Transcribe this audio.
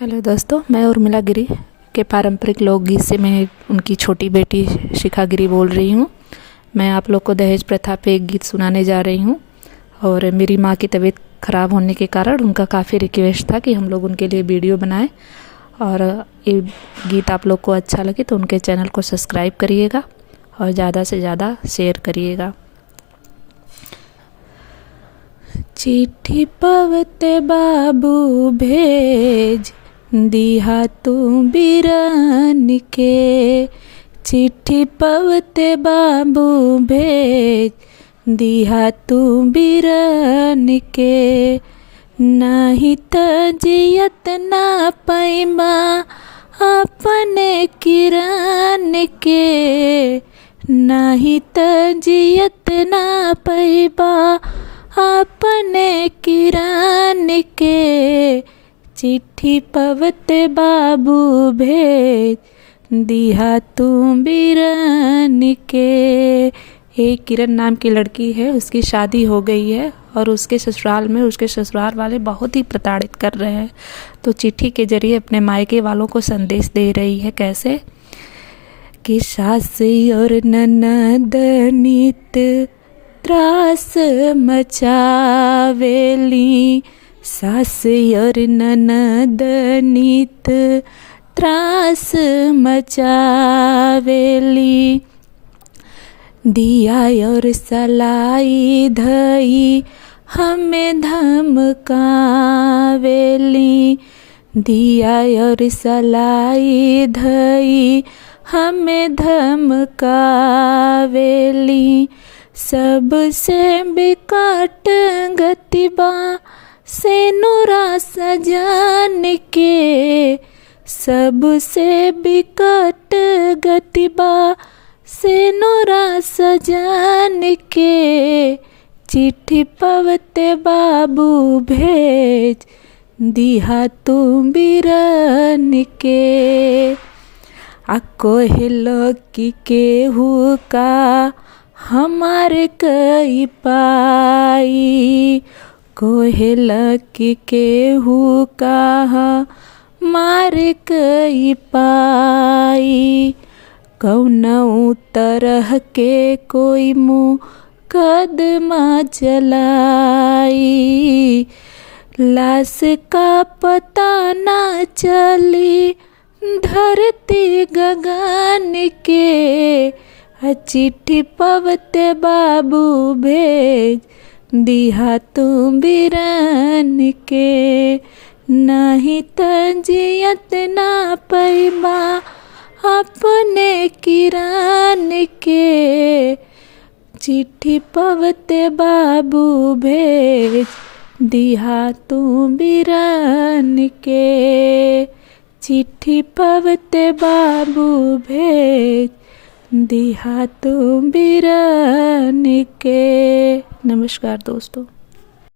हेलो दोस्तों, मैं उर्मिला गिरी के पारंपरिक लोकगीत से मैं उनकी छोटी बेटी शिखा गिरी बोल रही हूँ। मैं आप लोग को दहेज प्रथा पे एक गीत सुनाने जा रही हूँ। और मेरी माँ की तबीयत ख़राब होने के कारण उनका काफ़ी रिक्वेस्ट था कि हम लोग उनके लिए वीडियो बनाएं। और ये गीत आप लोग को अच्छा लगे तो उनके चैनल को सब्सक्राइब करिएगा और ज़्यादा से ज़्यादा शेयर करिएगा। चिट्ठी पवते बाबू भेज दिहा तू बिरन के, चिट्ठी पवते बाबू भेज दिहा तू बिरन के, नाही त जियत ना पैमा अपने किरण के, नाही त जियत ना पैबा अपने किरण के, चिट्ठी पवते बाबू भेज दिहा तू बिरन के। एक किरण नाम की लड़की है, उसकी शादी हो गई है और उसके ससुराल वाले बहुत ही प्रताड़ित कर रहे हैं। तो चिट्ठी के जरिए अपने मायके वालों को संदेश दे रही है। कैसे कि सास और ननद नित त्रास मचावेली, सास और ननद नित त्रास मचावेली, दिया और सलाई धई हमें धमकावेली, दिया और सलाई धई हमें धमकावेली, सबसे बिकट गतिबा से नूरा सजान के, सबसे बिकट गतिबा से नूरा सजान के, चिट्ठी पवते बाबू भेज दिहा तू बिरन के। कोहिलो की केहू का हमारे कई पाई, कोहिल की केहू का हमारे कई पाई, कौनऊ तरह के कोई मुकदमा चलाई, लाश का पता ना चली धरती गगन के, चिट्ठी पवते बाबू भेज दिहा तू बिरन के, नहीं त जियत ना पैबा अपने किरण के, चिट्ठी पवते बाबू भेज दिहा तू बिरन के, चिट्ठी पवते बाबू भेज दिहा तू बिरन के। नमस्कार दोस्तों।